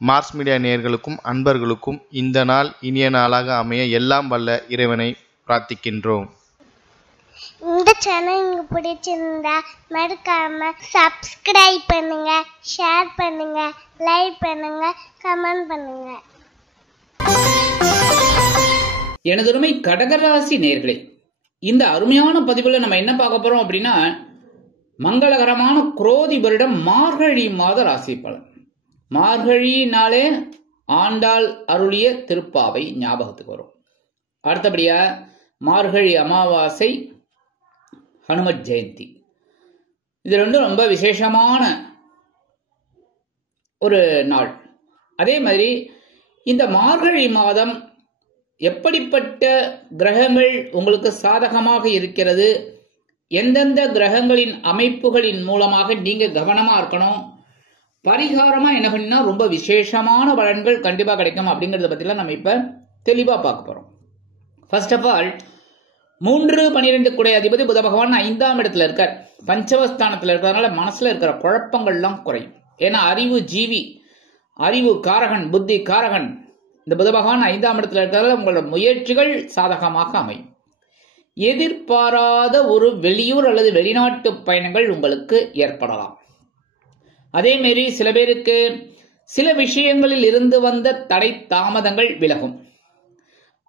Mars media நேயர்களுக்கும் அன்பர்களுக்கும் இந்த நாள் இனிய நாளாக அமைய எல்லாம் வல்ல இறைவனை பிரார்த்திக்கின்றோம். இந்த சேனல் உங்களுக்கு பிடிச்சிருந்தா மறக்காம சப்ஸ்கிரைப் பண்ணுங்க, ஷேர் பண்ணுங்க, லைக் பண்ணுங்க, கமெண்ட் பண்ணுங்க. எனதருமை கடகராசி நேயர்களே, இந்த அருமையான பதிவுல நம்ம என்ன பார்க்க போறோம் அப்படின்னா, மங்களகரமான குரோதி வருடம் மார்கழி மாத ராசி பலன். மார்கழினாலே ஆண்டாள் அருளிய திருப்பாவை ஞாபகத்துக்கு வரும். அடுத்தபடியா மார்கழி அமாவாசை, ஹனுமத் ஜெயந்தி, இது ரெண்டும் ரொம்ப விசேஷமான ஒரு நாள். அதே மாதிரி இந்த மார்கழி மாதம் எப்படிப்பட்ட கிரகங்கள் உங்களுக்கு சாதகமாக இருக்கிறது, எந்தெந்த கிரகங்களின் அமைப்புகளின் மூலமாக நீங்க கவனமா இருக்கணும், பரிகாரமா என்ன பண்ணினா ரொம்ப விசேஷமான பலன்கள் கண்டிப்பா கிடைக்கும் அப்படிங்கறத பத்திலாம் நம்ம இப்ப தெளிவா பார்க்க போறோம். ஃபர்ஸ்ட் ஆஃப் ஆல் 3-12 குடை அதிபதி புத பகவான் 5ஆம் இடத்துல இருக்கார். பஞ்சமஸ்தானத்துல இருக்கிறதுனால மனசுல இருக்கிற குழப்பங்கள்லாம் குறையும். ஏன்னா அறிவு ஜீவி, அறிவு காரகன், புத்தி காரகன் இந்த புத பகவான் 5ஆம் இடத்துல இருக்கிறதால உங்களோட முயற்சிகள் சாதகமாக அமையும். எதிர்பாராத ஒரு வெளியூர் அல்லது வெளிநாட்டு பயணங்கள் உங்களுக்கு ஏற்படலாம். அதே மாதிரி சில பேருக்கு சில விஷயங்களில் இருந்து வந்த தடை தாமதங்கள் விலகும்.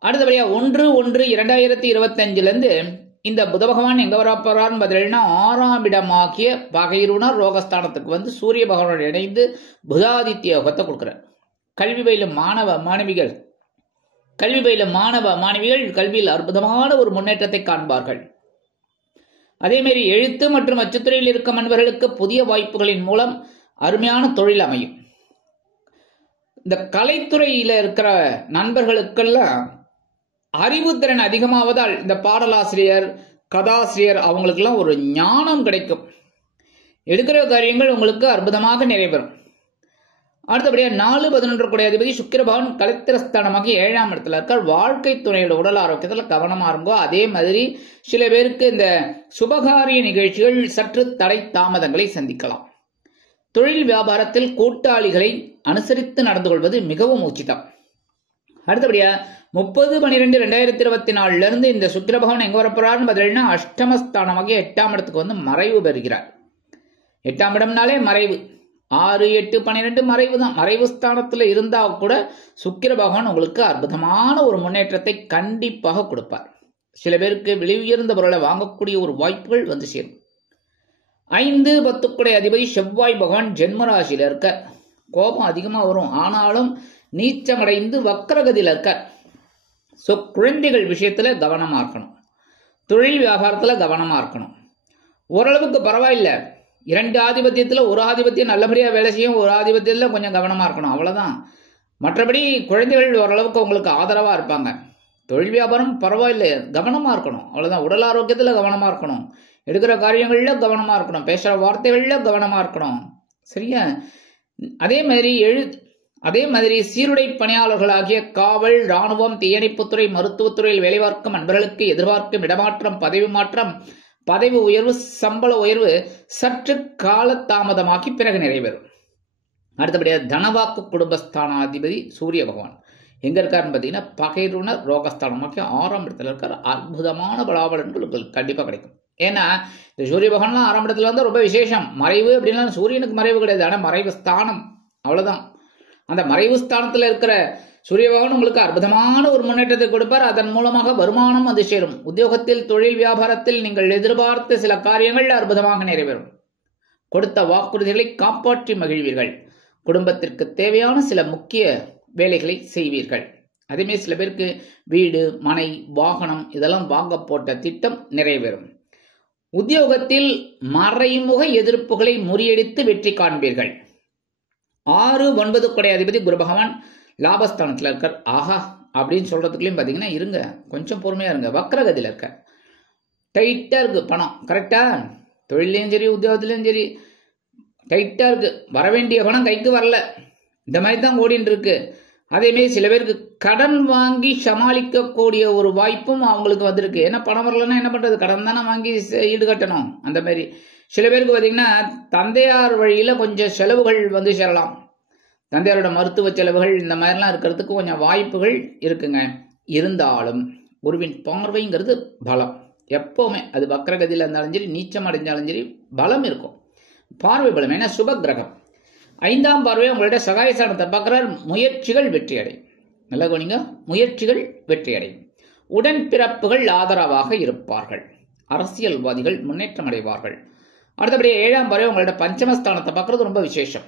அடுத்தபடியா 1/1/2025 இந்த புத பகவான் எங்க வர போறான்னு பார்த்தீங்கன்னா 6ஆம் இடமாகிய பகைருணர் ரோகஸ்தானத்துக்கு வந்து சூரிய பகவானோடு இணைந்து புதாதித்ய யோகத்தை கொடுக்கிறார். கல்வி பயிலும் மாணவ மாணவிகள் கல்வியில் அற்புதமான ஒரு முன்னேற்றத்தை காண்பார்கள். அதே மாதிரி எழுத்து மற்றும் அச்சுத்துறையில் இருக்கும் நண்பர்களுக்கு புதிய வாய்ப்புகளின் மூலம் அருமையான தொழில் அமையும். இந்த கலைத்துறையில இருக்கிற நண்பர்களுக்கெல்லாம் அறிவுத்திறன் அதிகமாவதால் இந்த பாடலாசிரியர், கதாசிரியர் அவங்களுக்கெல்லாம் ஒரு ஞானம் கிடைக்கும். எடுக்கிற காரியங்கள் உங்களுக்கு அற்புதமாக நிறைவேறும். அடுத்தபடியா 4-11 குடை அதிபதி சுக்கிர பகவான் கலைத்திரஸ்தானமாக 7ஆம் இடத்துல இருக்கார். வாழ்க்கை துணையோட உடல் ஆரோக்கியத்துல கவனமா இருங்கோ. அதே மாதிரி சில பேருக்கு இந்த சுபகாரிய நிகழ்ச்சிகள் சற்று தடை தாமதங்களை சந்திக்கலாம். தொழில் வியாபாரத்தில் கூட்டாளிகளை அனுசரித்து நடந்து கொள்வது மிகவும் உச்சிதம். அடுத்தபடியா 30-12/2024 இந்த சுக்கிர பகவான் எங்க வரப்போறாருன்னு பார்த்தீங்கன்னா அஷ்டமஸ்தானமாக 8ஆம் இடத்துக்கு வந்து மறைவு பெறுகிறார். 8ஆம் இடம்னாலே மறைவு. 6-8-12 மறைவு தான். மறைவு ஸ்தானத்துல இருந்தா கூட சுக்கிர பகவான் உங்களுக்கு அற்புதமான ஒரு முன்னேற்றத்தை கண்டிப்பாக கொடுப்பார். சில பேருக்கு விலை உயர்ந்த பொருளை வாங்கக்கூடிய ஒரு வாய்ப்புகள் வந்து சேரும். 5-10 குடை அதிபதி செவ்வாய் பகவான் ஜென்மராசியில இருக்க. கோபம் அதிகமா வரும், ஆனாலும் நீச்சமடைந்து வக்கரகதியில இருக்க. சோ குழந்தைகள் விஷயத்துல கவனமா இருக்கணும். தொழில் வியாபாரத்துல கவனமா இருக்கணும். ஓரளவுக்கு பரவாயில்ல. 2 ஆதிபத்தியத்துல ஒரு ஆதிபத்தியம் நல்லபடியா வேலை செய்யும், ஒரு ஆதிபத்தியத்துல கொஞ்சம் கவனமா இருக்கணும், அவ்வளவுதான். மற்றபடி குழந்தைகள் ஓரளவுக்கு உங்களுக்கு ஆதரவா இருப்பாங்க. தொழில் வியாபாரம் பரவாயில்ல, கவனமா இருக்கணும், அவ்வளவுதான். உடல் ஆரோக்கியத்துல கவனமா இருக்கணும், எடுக்கிற காரியங்கள்ல கவனமா இருக்கணும், பேசுற வார்த்தைகள்ல கவனமா இருக்கணும், சரியா? அதே மாதிரி சீருடை பணியாளர்களாகிய காவல், இராணுவம், தீயணைப்புத்துறை, மருத்துவத்துறையில் வேலை பார்க்கும் நண்பர்களுக்கு எதிர்பார்க்கும் இடமாற்றம், பதவி மாற்றம், பதவி உயர்வு, சம்பள உயர்வு சற்று கால தாமதமாக்கி பிறகு நிறைவேறும். அடுத்தபடியாக தனவாக்கு குடும்பஸ்தானாதிபதி சூரிய பகவான் எங்க இருக்காருன்னு பார்த்தீங்கன்னா பகைருணர் ரோகஸ்தானமாக்கி 6ஆம் இடத்துல இருக்காரு. அற்புதமான பலாபலன்கள் உங்களுக்கு கண்டிப்பா கிடைக்கும். ஏன்னா இந்த சூரிய பகவான்லாம் 6ஆம் இடத்துல வந்து ரொம்ப விசேஷம். மறைவு அப்படின்னா சூரியனுக்கு மறைவு கிடையாது, ஆனா மறைவு ஸ்தானம், அவ்வளவுதான். அந்த மறைவு ஸ்தானத்துல இருக்கிற சூரிய பகவான் உங்களுக்கு அற்புதமான ஒரு முன்னேற்றத்தை கொடுப்பார். அதன் மூலமாக வருமானம் வந்து சேரும். உத்தியோகத்தில், தொழில் வியாபாரத்தில் நீங்கள் எதிர்பார்த்த சில காரியங்கள் அற்புதமாக நிறைவேறும். கொடுத்த வாக்குறுதிகளை காப்பாற்றி மகிழ்வீர்கள். குடும்பத்திற்கு தேவையான சில முக்கிய வேலைகளை செய்வீர்கள். அதேமாதிரி சில பேருக்கு வீடு, மனை, வாகனம் இதெல்லாம் வாங்க போட்ட திட்டம் நிறைவேறும். உத்தியோகத்தில் மறைமுக எதிர்ப்புகளை முறியடித்து வெற்றி காண்பீர்கள். 6-9 குடை அதிபதி குரு பகவான் லாபஸ்தானத்துல இருக்கார். ஆஹா அப்படின்னு சொல்றதுக்குள்ளயும் பாத்தீங்கன்னா இருங்க, கொஞ்சம் பொறுமையா இருங்க. வக்ரகதியில இருக்க, டைட்டா இருக்கு பணம், கரெக்டா? தொழிலையும் சரி உத்தியோகத்திலையும் சரி டைட்டா இருக்கு. வரவேண்டிய பணம் கைக்கு வரல, இந்த மாதிரி தான் ஓடிட்டு இருக்கு. அதே மாதிரி சில பேருக்கு கடன் வாங்கி சமாளிக்கக்கூடிய ஒரு வாய்ப்பும் அவங்களுக்கு வந்திருக்கு. ஏன்னா பணம் வரலன்னா என்ன பண்றது, கடன் தானே வாங்கி ஈடுகட்டணும். அந்த மாதிரி சில பேருக்கு பாத்தீங்கன்னா தந்தையார் வழியில கொஞ்சம் செலவுகள் வந்து சேரலாம். தந்தையாரோட மருத்துவ செலவுகள் இந்த மாதிரிலாம் இருக்கிறதுக்கு கொஞ்சம் வாய்ப்புகள் இருக்குங்க. இருந்தாலும் குருவின் பார்வைங்கிறது பலம். எப்பவுமே அது வக்ரகதியில் இருந்தாலும் சரி, நீச்சம் அடைஞ்சாலும் சரி, பலம் இருக்கும். பார்வை பலம். ஏன்னா சுப கிரகம். 5ஆம் பார்வை உங்களுடைய சகாயஸ்தானத்தை பார்க்கிறார். முயற்சிகள் வெற்றியடையும். நல்ல கவனிங்க, முயற்சிகள் வெற்றியடையும். உடன்பிறப்புகள் ஆதரவாக இருப்பார்கள். அரசியல்வாதிகள் முன்னேற்றம் அடைவார்கள். அடுத்தபடி 7ஆம் பார்வை உங்களுடைய பஞ்சமஸ்தானத்தை பார்க்கறது ரொம்ப விசேஷம்.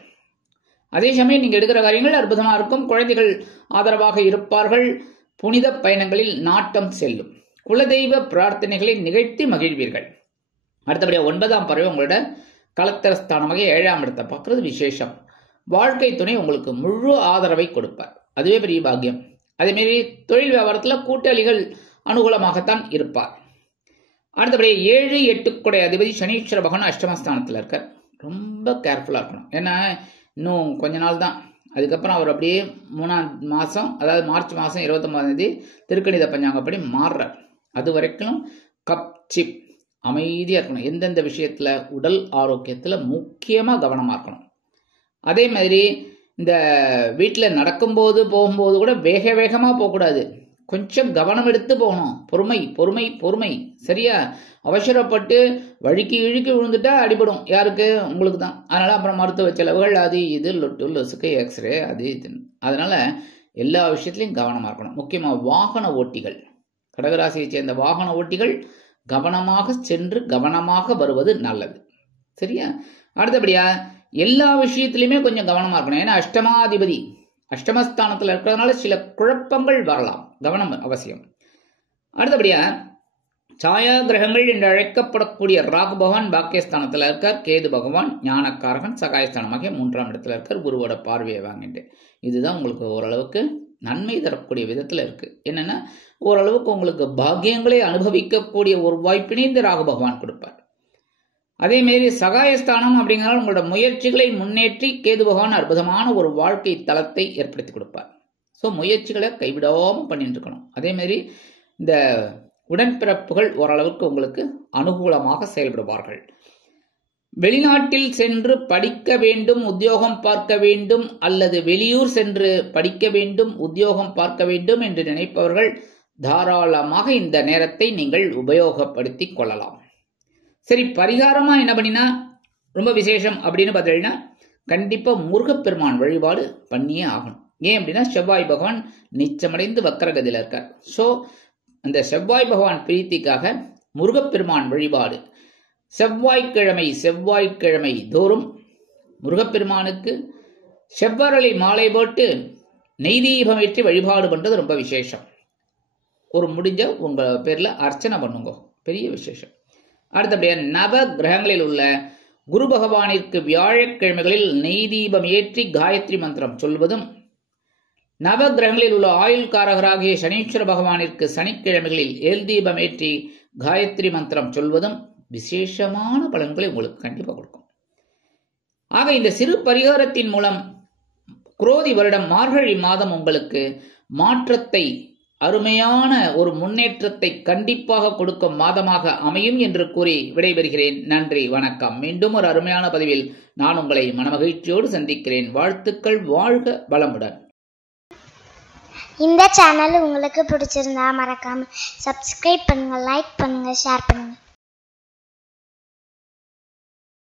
அதே சமயம் நீங்க எடுக்கிற காரியங்கள் அற்புதமா இருக்கும். குழந்தைகள் ஆதரவாக இருப்பார்கள். புனித பயணங்களில் நாட்டம் செல்லும். குலதெய்வ பிரார்த்தனைகளை நிகழ்த்தி மகிழ்வீர்கள். அடுத்தபடியாக 9ஆம் பார்வை உங்களோட கலத்திரஸ்தானமாக 7ஆம் இடத்தை பார்க்கறது விசேஷம். வாழ்க்கை துணை உங்களுக்கு முழு ஆதரவை கொடுப்பார். அதுவே பெரிய பாக்கியம். அதேமாரி தொழில் வியாபாரத்தில் கூட்டாளிகள் அனுகூலமாகத்தான் இருப்பார். அடுத்தபடியே 7, 8 குடை அதிபதி சனீஸ்வர பகவான் அஷ்டமஸ்தானத்தில் இருக்கார். ரொம்ப கேர்ஃபுல்லாக இருக்கணும். ஏன்னா இன்னும் கொஞ்ச நாள் தான், அதுக்கப்புறம் அவர் அப்படியே 3ஆம் மாதம், அதாவது மார்ச் மாதம் 29ஆம் தேதி திருக்கணித பஞ்சாங்கப்படி மாறுறார். அது வரைக்கும் கப்சிப் அமைதியாக இருக்கணும். எந்தெந்த விஷயத்தில், உடல் ஆரோக்கியத்தில் முக்கியமாக கவனமாக இருக்கணும். அதே மாதிரி இந்த வீட்டில் நடக்கும்போது போகும்போது கூட வேகமாக போகக்கூடாது. கொஞ்சம் கவனம் எடுத்து போகணும். பொறுமை பொறுமை பொறுமை. சரியா? அவசரப்பட்டு வழுக்கி இழுக்கி விழுந்துட்டா அடிபடும். யாருக்கு? உங்களுக்கு தான். அதனால அப்புறம் மருத்துவ செலவுகள், அது இது, லொட்டு லொசுக்கு, எக்ஸ்ரே, அது இது. அதனால எல்லா விஷயத்திலையும் கவனமாக இருக்கணும். முக்கியமாக வாகன ஓட்டிகள், கடகராசியை சேர்ந்த வாகன ஓட்டிகள் கவனமாக சென்று கவனமாக வருவது நல்லது. சரியா? அடுத்தபடியா எல்லா விஷயத்திலுமே கொஞ்சம் கவனமா இருக்கணும். ஏன்னா அஷ்டமாதிபதி அஷ்டமஸ்தானத்தில் இருக்கிறதுனால சில குழப்பங்கள் வரலாம். கவனம் அவசியம். அடுத்தபடியா சாயா கிரகங்கள் என்று அழைக்கப்படக்கூடிய ராகு பகவான் பாக்கியஸ்தானத்தில் இருக்கார். கேது பகவான் ஞானக்காரகன் சகாயஸ்தானமாக 3ஆம் இடத்துல இருக்கார். குருவோட பார்வையை வாங்கிட்டு இதுதான் உங்களுக்கு ஓரளவுக்கு நன்மை தரக்கூடிய விதத்தில் இருக்கு. என்னன்னா ஓரளவுக்கு உங்களுக்கு பாக்கியங்களை அனுபவிக்கக்கூடிய ஒரு வாய்ப்பினை இந்த ராகு பகவான் கொடுப்பார். அதே மாரி சகாயஸ்தானம் அப்படிங்கிறனால உங்களோட முயற்சிகளை முன்னேற்றி கேது பகவான் அற்புதமான ஒரு வாழ்க்கை தளத்தை ஏற்படுத்தி கொடுப்பார். ஸோ முயற்சிகளை கைவிடாமல் பண்ணிட்டு இருக்கணும். அதே மாதிரி இந்த உடன்பிறப்புகள் ஓரளவுக்கு உங்களுக்கு அனுகூலமாக செயல்படுவார்கள். வெளிநாட்டில் சென்று படிக்க வேண்டும், உத்தியோகம் பார்க்க வேண்டும், அல்லது வெளியூர் சென்று படிக்க வேண்டும், உத்தியோகம் பார்க்க வேண்டும் என்று நினைப்பவர்கள் தாராளமாக இந்த நேரத்தை நீங்கள் உபயோகப்படுத்தி கொள்ளலாம். சரி, பரிகாரமா என்ன பண்ணினா ரொம்ப விசேஷம் அப்படின்னு பார்த்தீங்கன்னா கண்டிப்பா முருகப்பெருமான் வழிபாடு பண்ணியே ஆகணும். ஏன் அப்படின்னா செவ்வாய் பகவான் நிச்சமடைந்து வக்கரகதியில் இருக்கார். ஸோ அந்த செவ்வாய் பகவான் பிரீத்திக்காக முருகப்பெருமான் வழிபாடு செவ்வாய்க்கிழமை தோறும் முருகப்பெருமானுக்கு செவ்வரளி மாலை போட்டு நெய்தீபம் ஏற்றி வழிபாடு பண்றது ரொம்ப விசேஷம். ஒரு முடிஞ்ச உங்க பேர்ல அர்ச்சனை பண்ணுங்க, பெரிய விசேஷம். அடுத்தபடியா நவ கிரகங்களில் உள்ள குரு பகவானிற்கு வியாழக்கிழமைகளில் நெய்தீபம் ஏற்றி காயத்ரி மந்திரம் சொல்வதும், நவ கிரகங்களில் உள்ள ஆயுள் காரகராகிய சனீஸ்வர பகவானிற்கு சனிக்கிழமைகளில் ஏல் தீபம் ஏற்றி காயத்ரி மந்திரம் சொல்வதும் விசேஷமான பலன்களை உங்களுக்கு கண்டிப்பாக கொடுக்கும். ஆக இந்த சிறு பரிகாரத்தின் மூலம் குரோதி வருடம் மார்கழி மாதம் உங்களுக்கு மாற்றத்தை, அருமையான ஒரு முன்னேற்றத்தை கண்டிப்பாக கொடுக்கும் மாதமாக அமையும் என்று கூறி விடைபெறுகிறேன். நன்றி, வணக்கம். மீண்டும் ஒரு அருமையான பதிவில் நான் உங்களை மனமகிழ்ச்சியோடு சந்திக்கிறேன். வாழ்த்துக்கள். வாழ்க வளமுடன். இந்த சேனல் உங்களுக்கு பிடிச்சிருந்தா மறக்காம சப்ஸ்கிரைப் பண்ணுங்க, லைக் பண்ணுங்க, ஷேர் பண்ணுங்க.